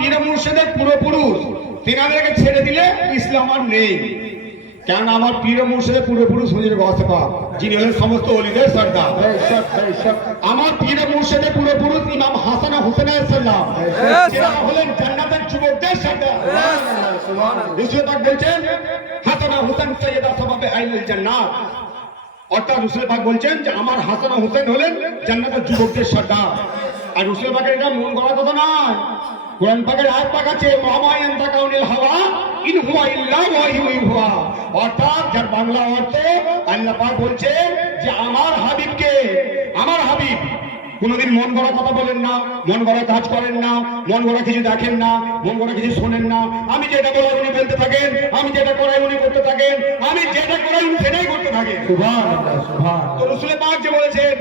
পীর মুর্শিদের পূর্বপুরুষ তেনাদেরকে ছেড়ে দিলে ইসলাম আর নেই। কেন আমার পীর মুর্শিদের পূর্বপুরুষ হুজুর গসপা। যিনি হলেন সমস্ত অলিদের সর্দার। আমার পীর মুর্শিদের পূর্বপুরুষ ইমাম হাসান হোসেন সাল্লাম এরা হলেন জান্নাতের যুবকদের সর্দার। সুবহানাল্লাহ পাক বলছেন হাসান হোসেন সৈয়দা সবাবে আইনুল জান্নাত। অর্থাৎ রসুল পাক বলছেন যে আমার হাসান হোসেন হলেন জান্নাতের যুবকদের সর্দার। আর রসুল পাকের এটা মন করার কথা নয়। কোরআন পাকের আয়াত পাক আছে তাকাউনিল হাওয়া ইন হুয়া ইল্লা ওয়াহয়ু ইউহা অর্থাৎ যার বাংলা অর্থ আল্লাহ পাক বলছেন যে আমার হাবিবকে আমার হাবিব কোনোদিন মন গড়া কথা বলেন না মন গড়া কাজ করেন না মন গড়া কিছু দেখেন না মন গড়া কিছু শোনেন না। আমি যেটা বলাই উনি বলতে থাকেন আমি যেটা করাই উনি করতে থাকেন আমি যেটা করাই উনি সেটাই করতে থাকেন। তো রসুলের পাক যে বলেছেন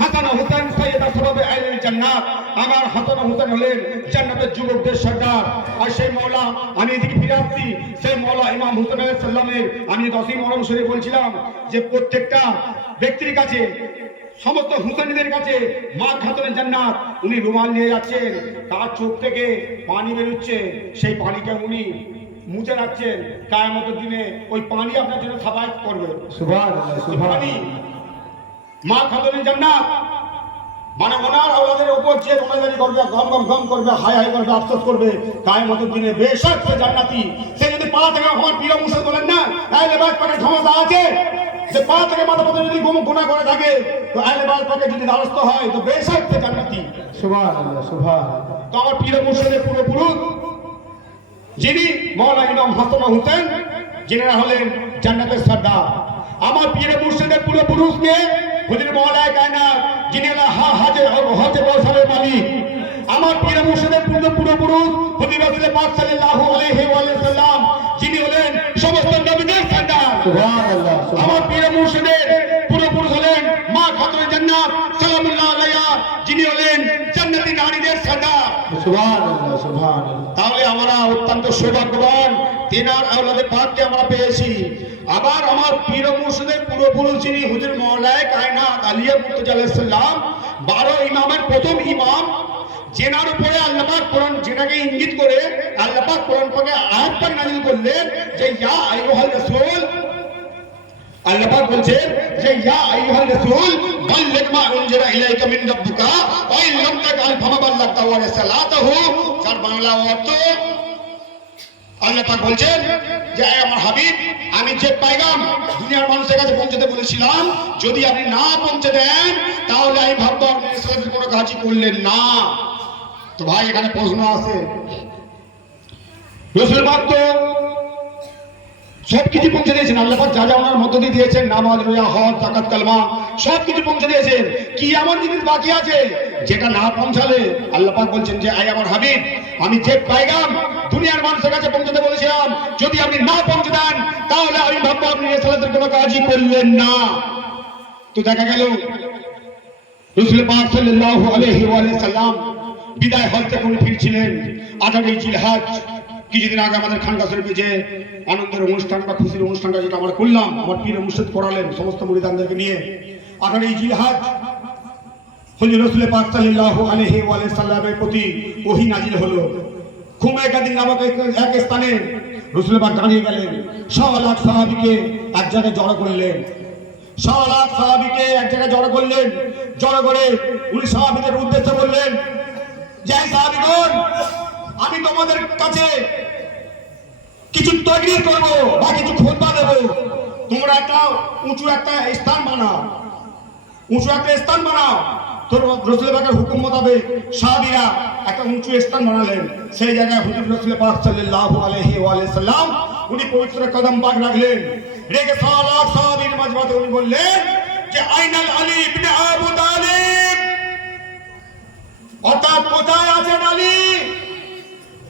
হাসান হোসেন সৈয়দা সবাবে আইলেন জান্নাত। আমার হাসান হোসেন হলেন জান্নাতের যুবকদের সর্দার। আর সেই মৌলা আমি এদিকে ফিরে আসছি। সেই মৌলা ইমাম হুসেন সাল্লামের আমি দশই মরম শরীফ বলছিলাম যে প্রত্যেকটা ব্যক্তির কাছে সমস্ত হুসেনদের কাছে মা খাতুনের জান্নাত। উনি রুমাল নিয়ে যাচ্ছেন তার চোখ থেকে পানি বেরোচ্ছে। সেই পানিকে উনি মুছে রাখছেন। কায়ামতের দিনে ওই পানি আপনার জন্য সাবাই করবে। পানি মা খাতুনের জান্নাত। মানে ওনার আওলাদের উপর যে রোনাজারি করবে গম গম গম করবে হাই হাই করবে আফসোস করবে তাই কায়ামতের দিনে বেশক সে জান্নাতি। সে যদি পা থেকে আমার প্রিয় মুসল বলেন না আইলে বাদ পাকে ক্ষমতা আছে। যে পা থেকে মাথা পর্যন্ত যদি গুম গুণা করে থাকে তো আইলে বাদ পাকে যদি দ্বারস্থ হয় তো বেশক সে জান্নাতি। সুবহানাল্লাহ সুবহানাল্লাহ। তো আমার প্রিয় মুসলের পুরোপুরুষ যিনি মৌলা ইমাম হাসান হোসেন যিনারা হলেন জান্নাতের সর্দার। আমার পীর মুর্শিদের পূর্বপুরুষকে হুজুর মৌলায় কায়নাত যিনি হলেন হা হাজে হজে বসারের মালিক আমার পীর মুর্শিদের পূর্ব পূর্বপুরুষ হুজুর রাসূল পাক সাল্লাল্লাহু আলাইহি ওয়া সাল্লাম যিনি হলেন সমস্ত নবীদের সর্দার সুবহানাল্লাহ আমার পীর মুর্শিদের পূর্বপুরুষ হলেন মা খাতুন জান্নাত সালামুল্লাহ আলাইহা যিনি হলেন জান্নাতি নারীদের সর্দার সুবহানাল্লাহ সুবহানাল্লাহ। তাহলে আমরা অত্যন্ত সৌভাগ্যবান তেনার আওলাদের পাককে আমরা পেয়েছি। আবার আমার পীর মুর্শিদের পূর্বপুরুষ যিনি হুজুর মহলায় কায়নাত আলিয়া মুর্তজাল্লাম বারো ইমামের প্রথম ইমাম জেনার উপরে আল্লাপাক কোরআন যেটাকে ইঙ্গিত করে, আল্লাপাক কোরআন পাকে আয়াত পাক নাজিল করলেন যে, ইয়া আইয়ুহাল রাসূল। আল্লাহ পাক বলছেন যে, ইয়া আইয়ুহাল রাসূল, বাল্লিগ মা উনজিলা ইলাইকা মিন রাব্বিকা, ওয়া ইন ফামা বাল্লাগতা ওয়া রিসালাতাহু যার বাংলা অর্থ আল্লাহ বলছেন যে আমার হাবিব, আমি যে পাইগাম দুনিয়ার মানুষের কাছে পৌঁছতে বলেছিলাম, যদি আপনি না পৌঁছে দেন, তাহলে আমি ভাববো আপনি কোনো কাজই করলেন না। তো ভাই, এখানে প্রশ্ন আছে। পাক তো সব কিছু পৌঁছে দিয়েছেন। আল্লাহ যা যা ওনার মধ্য দিয়ে দিয়েছেন, নামাজ, রোজা, হজ জাকাত কালমা, সব কিছু পৌঁছে দিয়েছেন। কি এমন জিনিস বাকি আছে যেটা না পৌঁছালে আল্লাহ পাক বলছেন যে আই আমার হাবিব, আমি যে পাইগাম দুনিয়ার মানুষের কাছে পৌঁছাতে বলেছিলাম, যদি আপনি না পৌঁছে দেন, তাহলে আমি ভাববো আপনি রেসালাতের কোনো কাজই করলেন না। তো দেখা গেল, রসুল পাক সাল্লাল্লাহু আলাইহি ওয়া সাল্লাম বিদায় হজ থেকে উনি ফিরছিলেন আঠারোই জিলহাজ। কিছুদিন আগে আমাদের খানকা শরীফে যে আনন্দের অনুষ্ঠান বা খুশির অনুষ্ঠানটা যেটা আমরা করলাম, আমার পীর মুর্শিদ করালেন সমস্ত মুরিদানদেরকে নিয়ে। আঠারোই জিলহাজ হজরত রসুল পাক সাল্লাল্লাহু আলাইহি ওয়া সাল্লামের প্রতি ওহী নাজিল হলো। খুমে গাদিন নামক এক স্থানে রসুল পাক দাঁড়িয়ে গেলেন। সওয়া লাখ সাহাবীকে এক জায়গায় জড়ো করলেন। সওয়া লাখ সাহাবীকে এক জায়গায় জড়ো করলেন। জড়ো করে উনি সাহাবীদের উদ্দেশ্যে বললেন, জয় সাহাবীগণ আমি তোমাদের কাছে কিছু তৈরি করব বা কিছু খোঁজবা দেব। তোমরা একটা উঁচু একটা স্থান বানাও। উঁচু একটা স্থান বানাও। তোর একটা উঁচু স্থান বানালেন। সেই জায়গায় সাল্লাম উনি রাখলেন। রেখে উনি বললেন যে, আইনাল অর্থাৎ কোথায় আছেন আলী?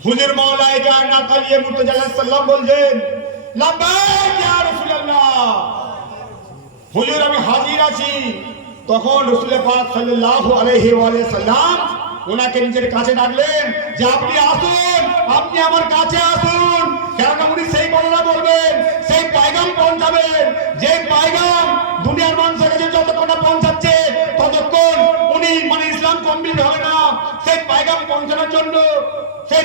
হুজুর মাওলায় জান্নাত আলী মুর্তজা সাল্লাম বলছেন লাব্বাইক ইয়া রাসূলুল্লাহ। হুজুর, আমি হাজির আছি। তখন রসুল পাক সাল্লাল্লাহু আলাইহি ওয়া সাল্লাম ওনাকে নিজের কাছে ডাকলেন, যে আপনি আসুন, আপনি আমার কাছে আসুন। কেননা উনি সেই বর্ণনা বলবেন, সেই পায়গাম পৌঁছাবেন। যে পায়গাম দুনিয়ার মানুষের কাছে যতক্ষণ না পৌঁছাচ্ছে, ততক্ষণ উনি মানে ইসলাম কমপ্লিট হবে না। সেই পায়গাম পৌঁছানোর জন্য, সেই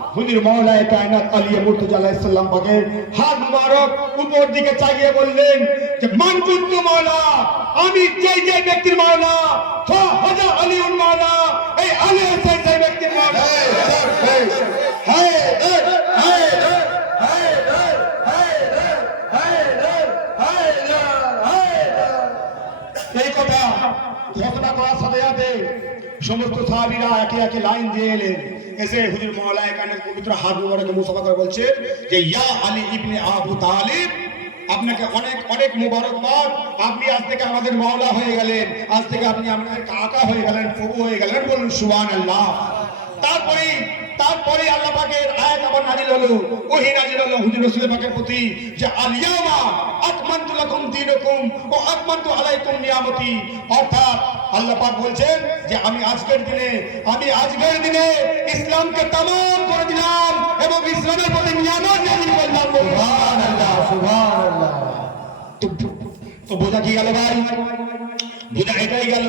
হুজুর মাওলায়ে কায়নাত আলী মুর্তজা আলাইহিস সালাম পাকের হাত মুবারক উপর দিকে চাগিয়ে বললেন যে মান কুনতু মাওলা আমি যে যে ব্যক্তির মাওলা ফা হাজা আলীউল মাওলা এই আলী সেই সেই ব্যক্তির মাওলা হায় হায় এই কথা ঘোষণা করার সাথে সাথে সমস্ত সাহাবীরা একে একে লাইন দিয়ে এলেন। এসে হুজুর পবিত্র হাত বলছে যে, ইয়া আলী ইবনে আবু তালিব, আপনাকে অনেক অনেক মুবারকবাদ। আপনি আজ থেকে আমাদের মাওলা হয়ে গেলেন। আজ থেকে আপনি আমাদের কাকা হয়ে গেলেন প্রভু হয়ে গেলেন বলুন সুবহানাল্লাহ। তারপরে তারপরে আল্লাহ পাকের আয়াত আবার নাজিল হলো। ওহি নাজিল হলো হুজুর রাসূল পাকের প্রতি যে আলিয়ামা আকমানতু লাকুম দীনাকুম ওয়া আকমানতু আলাইকুম নিয়ামতি। অর্থাৎ আল্লাহ পাক বলছেন যে আমি আজকের দিনে আমি আজকের দিনে ইসলামকে তামাম করে দিলাম এবং ইসলামের প্রতি নিয়ামত নাজিল করলাম সুবহানাল্লাহ সুবহানাল্লাহ। তো তো বোঝা কি গেল ভাই? বোঝা এটাই গেল।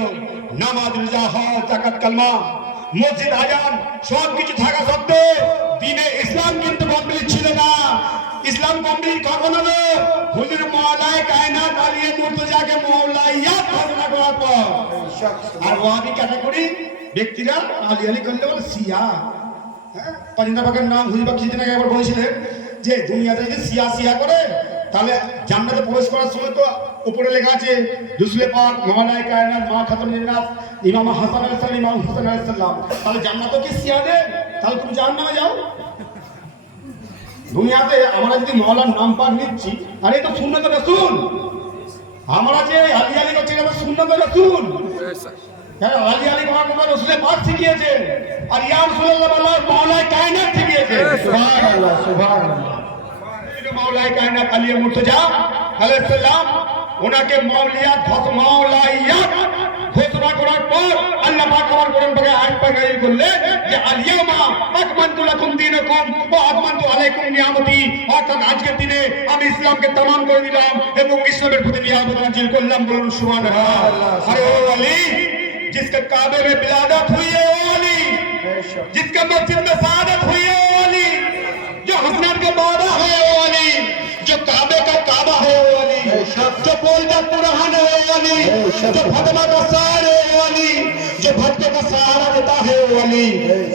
নামাজ রোজা হজ জাকাত কালমা মসজিদ আজান সব কিছু থাকা সত্ত্বেও দিনে ইসলাম কিন্তু কমপ্লিট ছিল না। ইসলাম কমপ্লিট কখন হলো। হুজুর মৌলায় কায়নাত আলিয়ে মুর্তজাকে মৌলাইয়া ঘোষণা করার পর। আর ওয়াবি ক্যাটাগরি ব্যক্তিরা আলী আলী করলে বলে সিয়া। হ্যাঁ? পাজিন্দা নাম হুজুর কিছুদিন আগে একবার বলেছিলেন যে দুনিয়াতে যদি সিয়া সিয়া করে, তাহলে জান্নাতে প্রবেশ করার সময় তো উপরে লেখা আছে দুসলে পাক মহানায় কায়নাত, মা খাতুন জিন্নাত ইমাম হাসান আলাইহিস সালাম, ইমাম হাসান আলাইহিস সালাম। তাহলে জান্নাতও কি সিয়া দে তাহলে তুমি জাহান্নামে যাও। দুনিয়াতে আমরা যদি মহলার নাম পাক নিচ্ছি আরে এটা সুন্নত রাসূল। আমরা যে আলী আলী করছি এটা রাসূল। হ্যাঁ আলী আলী মহানবী রসুলের পাক আর ইয়া রাসূলুল্লাহ বলার মহলায় কায়নাত শিখিয়েছে সুবহানাল্লাহ সুবহানাল্লাহ। মাওলায় কায়নাত আলী মুর্তজা আলাইহিস সালাম ওনাকে মাওলিয়াত ঘোষ মাওলাইয়াত ঘোষণা করার পর আল্লাহ পাক আমার কোরআন পাকে আয়াত পাক নাযিল করলেন যে আলিয়ামা আকমানতু লাকুম দীনাকুম ওয়া আকমানতু আলাইকুম নিয়ামতি অর্থাৎ আজকের দিনে আমি ইসলামকে তামাম করে দিলাম এবং ইসলামের প্রতি নিয়ামত নাযিল করলাম বলুন সুবহানাল্লাহ আরে ও আলী जिसके काबे में बिलादत हुई है वो अली বেশক जिसके मस्जिद में والی جو فتما کا سار ہے وہ جو بھٹکے کا سہارا دیتا ہے وہ والی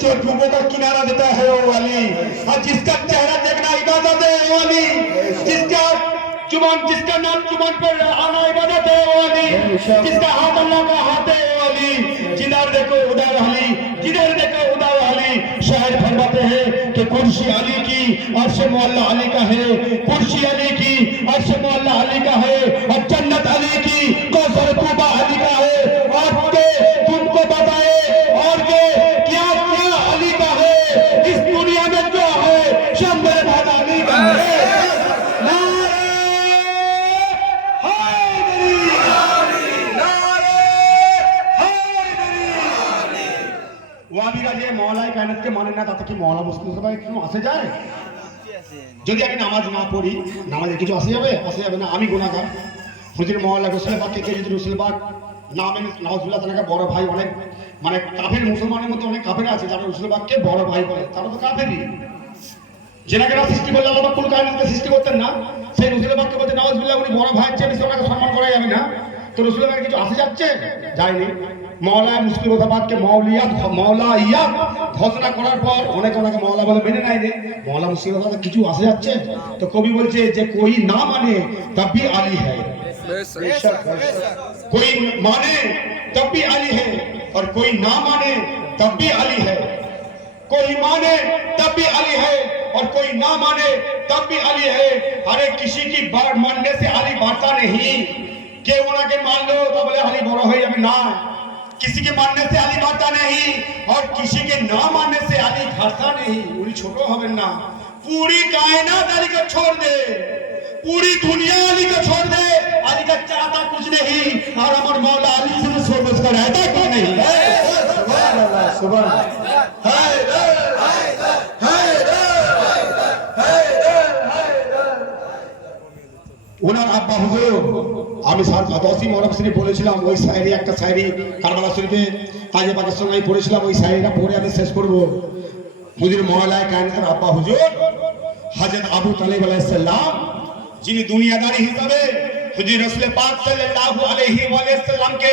جو ڈوبوں کا کنارہ دیتا ہے وہ والی اور جس کا چہرہ دیکھنا عبادت ہے وہ والی جس کا چمان جس کا نام چمان پر آنا عبادت ہے وہ والی جس کا ہاتھ اللہ کا ہاتھ ہے وہ والی جدھر دیکھو ادھر علی جدھر دیکھو ادھر علی۔ شاعر فرماتے ہیں کہ کرسی علی کی عرش مولا علی کا ہے کرسی علی کی، عرش مولا علی کا ہے، اور جنت علی کی، کوثر طوبہ علی کا তাতে কি মহলা মুসলিম সভায় কিছু আসে যায়? যদি আমি নামাজ না পড়ি নামাজে কিছু আসে যাবে? আসে যাবে না, আমি গুণাগার হুজুর মহল্লা রসুল পাককে কে যদি রসুল পাক না মেনে নওয়াজুল্লাহ তাকে বড় ভাই অনেক মানে কাফের মুসলমানের মধ্যে অনেক কাফের আছে, যারা রসুল বড় ভাই বলে, তারা তো কাফেরই। যেনাকে না সৃষ্টি করলে আল্লাহ কোন কায়নাতকে সৃষ্টি করতেন না, সেই রসুল পাককে বলতে নওয়াজুল্লাহ উনি বড় ভাইয়ের চেয়ে ওনাকে সম্মান করা যাবে না। তো রসুল কিছু আসে যাচ্ছে? যায়নি। মওলা মুশকিরোদাবাদকে মাওলিয়াত মাওলাইয়াত ঘোষণা করার পর অনেক অনেকে মওলা বলে মেনে নেয় রে। মওলা মুশকিরোদাবাদ কিছু আসে যাচ্ছে? তো কবি বলছে যে কই না মানে، তব ভি আলী হ্যায় کوئی مانے تب بھی علی ہے اور کوئی نہ مانے تب بھی علی ہے کوئی مانے تب بھی علی ہے اور کوئی نہ مانے تب بھی علی ہے ارے کسی کی بات ماننے سے علی بڑھتا نہیں کہ انہوں نے مان لو تو بولے علی بڑا ہوئی ابھی نہ کسی کے ماننے سے علی باتا نہیں اور کسی کے نہ ماننے سے علی گھرتا نہیں انہی چھوٹو ہمیں نہ پوری کائنات علی کا چھوڑ دے پوری دنیا علی کا چھوڑ دے علی کا چاہتا کچھ نہیں اور ہمارا مولا علی سے سو بس کر رہتا کیوں نہیں سبحان اللہ سبحان اللہ حیدر حیدر انہاں ابا حضور আমি স্যার দশই মরম শরীফ বলেছিলাম, ওই শায়রি একটা শায়রি কারবালা শরীফে কাজে পাকের সঙ্গে আমি পড়েছিলাম, ওই শায়রিটা পড়ে আমি শেষ করব। হুজুর মহালয় কায়নাতের আব্বা হুজুর, হাজরত আবু তালিব আলাইহিস সালাম যিনি দুনিয়াদারি হিসাবে হুজুর রাসূল পাক সাল্লাল্লাহু আলাইহি ওয়া সাল্লামকে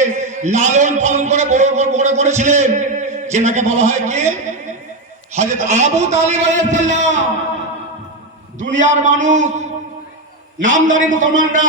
লালন পালন করে বড় বড় করেছিলেন যেনাকে বলা হয় কি? হযরত আবু তালিব আলাইহিস দুনিয়ার মানুষ, নামদারি মুসলমানরা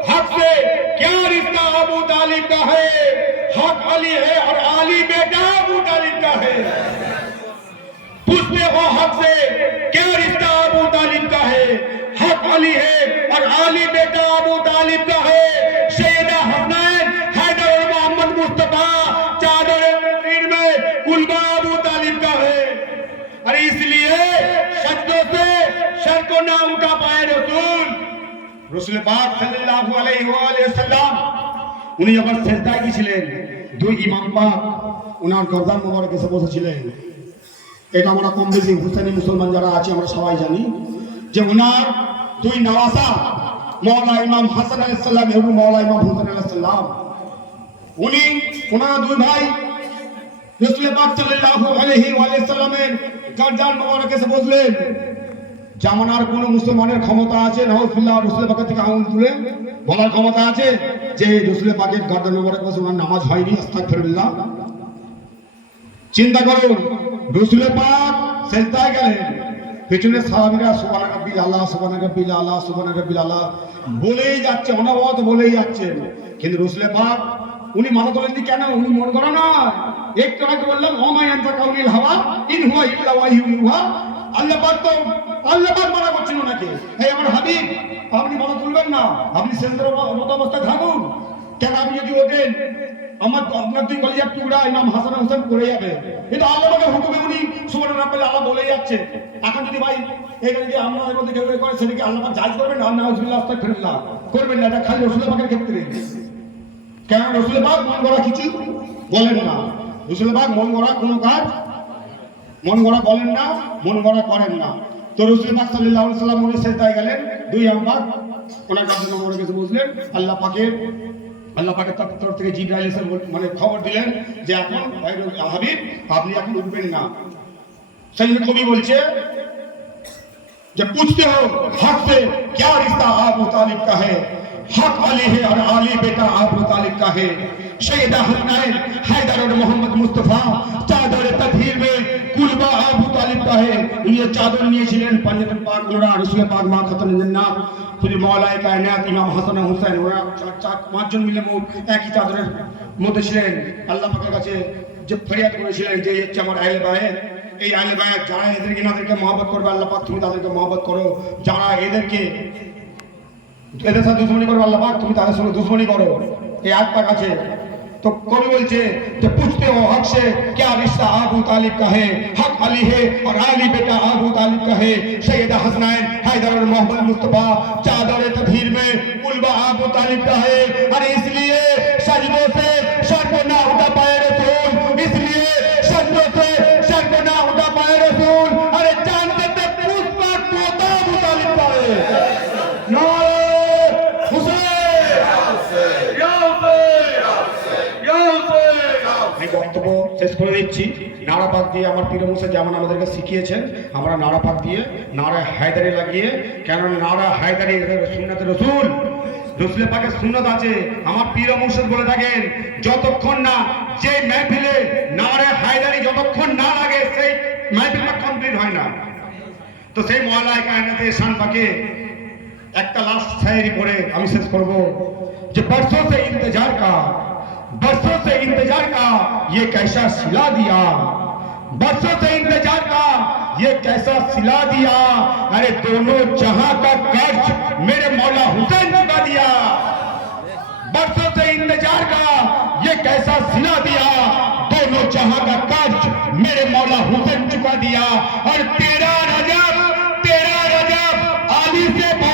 حق سے کیا رشتہ ابو طالب کا ہے؟ حق علی ہے اور علی بیٹا ابو طالب کا ہے۔ پوچھتے ہو حق سے کیا رشتہ ابو طالب کا ہے؟ حق علی ہے اور علی بیٹا ابو طالب کا ہے۔ سیدہ حسنین، حیدر محمد مصطفیٰ، چادر مدین میں قلبہ ابو طالب کا ہے۔ اور اس لیے شجدوں سے شرک و نام کا রসুল পাক সাল্লাল্লাহু আলাইহি ওয়া সাল্লাম উনি যখন সেজদায় গিয়েছিলেন, দুই ইমাম পাক ওনার গর্দান মোবারক এসে বসেছিলেন। এটা আমরা কম বেশি হুসেনি মুসলমান যারা আছে, আমরা সবাই জানি যে ওনার দুই নওয়াসা মৌলা ইমাম হাসান আলাইহিস সালাম এবং মৌলা ইমাম হুসেন আলাইহিস সালাম, উনি ওনারা দুই ভাই রসুল পাক সাল্লাল্লাহু আলাইহি ওয়া সাল্লামের গর্দান মোবারক এসে বসলেন। জামানার কোন মুসলমানের ক্ষমতা আছে তুলে বলার ক্ষমতা আছে যে রসুল পাকের গর্দান মোবারক ওনার নামাজ হয়নি, আস্তাগফিরুল্লাহ। চিন্তা করুন রসুল পাক সেজদায় গেলেন পেছনে সাহাবীরা সুবহান রাব্বিল আল্লাহ সুবহান রাব্বিল আল্লাহ সুবহান রাব্বিল আল্লাহ বলেই যাচ্ছে, অনবরত বলেই যাচ্ছেন। কিন্তু রসুল পাক, উনি মাথা তোলেননি কেন? উনি মন করা নয়। একটু আগে বললাম অমায়ান কাউলিল হাওয়া, ইন হুয়া ইল্লা ওয়াহিউ ইউহা আল্লাহ পাক তো, আল্লাহ পাক মানা করছেন ওনাকে এই আমার হাবিব, আপনি মাথা তুলবেন না। আপনি সেন্দ্র মত অবস্থায় থাকুন। কেন আপনি যদি ওঠেন, আমার আপনার দুই কলিজার টুকরা ইমাম হাসান হোসেন পড়ে যাবে। কিন্তু আল্লাহ পাকের হুকুমে উনি সুবহান রাব্বিল আল্লাহ বলে যাচ্ছে। এখন যদি ভাই, এখানে যে আমরা মধ্যে কেউ করে সেটাকে আল্লাহ পাক জায়েজ করবেন না? নাউজুবিল্লাহ, আস্তাগফিরুল্লাহ। করবেন না, এটা খালি রাসূল পাকের ক্ষেত্রে। কেন রসুল পাক মন গড়া কিছু বলেন না। রসুল পাক মন গড়া কোনো কাজ মন গড়া বলেন না মন গড়া করেন না তো রসুল পাক সাল্লাল্লাহু আলাইহি সাল্লাম উনি সেজদায় গেলেন দুই আম্বার ওনার কাছে নম্বরে কাছে বুঝলেন আল্লাহ পাকের আল্লাহ পাকের তরফ তরফ থেকে জিব্রাইল এসে বল- মানে খবর দিলেন যে এখন ভাই হাবিব আপনি এখন উঠবেন না সেই জন্য কবি বলছে जब पूछते हो हक से क्या रिश्ता आबू तालिब का है हक अली है और अली बेटा आबू तालिब का है सैयदा हसनैन हैदर और मोहम्मद मुस्तफा चादर तकहीर में কুলবা আবু তালিব কা হে উনি চাদর নিয়েছিলেন পাঞ্জাবের পাক জোড়া রসুল পাক মা খাতুন জান্নাত খুদি মাওলায় কায়নাত, ইমাম হাসান হুসাইন, ওরা চার চার পাঁচজন মিলে একই চাদরের মধ্যে ছিলেন। আল্লাহ পাকের কাছে যে ফরিয়াদ করেছিলেন যে হচ্ছে আমার আহলে বাহে এই আহলে বায়ে যারা এদেরকে এনাদেরকে মহব্বত করবে, আল্লাহ পাক তুমি তাদেরকে মহব্বত করো। যারা এদেরকে এদের সাথে দুশ্মনী করবে, আল্লাহ পাক তুমি তাদের সঙ্গে দুশ্মনী করো। এই আগ পাক আছে تو کبھی بولچے؟ جب پوچھتے ہو حق سے، کیا رشتہ آبو طالب کا ہے؟ حق علی ہے اور علی بیٹا آبو طالب کا ہے؟ سیدہ حسنائن حیدر محمد مصطفیٰ، چادر تدھیر میں قلبہ آبو طالب کا ہے؟ اور اس করে দিচ্ছি নাড়া পাক দিয়ে আমার পীরমশা যেমন আমাদেরকে শিখিয়েছেন, আমরা নাড়া পাক দিয়ে নাড়া হায়দারি লাগিয়ে কেন নাড়া হায়দারি সুন্নাতে রসুল। রসুলের পাকে সুন্নত আছে। আমার পীর বলে থাকেন, যতক্ষণ না যে মেহফিলে নাড়ে হায়দারি যতক্ষণ না লাগে, সেই মেহফিলটা কমপ্লিট হয় না। তো সেই মহলায় কাহিনাতে শান পাকে একটা লাস্ট সায়েরি করে আমি শেষ করব, যে পরশো সে ইন্তজার কা برسوں سے انتجار کا یہ کیسا سلا دیا۔ برسوں سے انتجار کا یہ کیسا سلا دیا۔ ارے دونوں جہاں کا قرض میرے مولا حسین چکا دیا۔ برسوں سے انتجار کا یہ کیسا سلا دیا۔ دونوں جہاں کا قرض میرے مولا حسین چکا دیا۔ اور تیرا رجب تیرا رجب آلی سے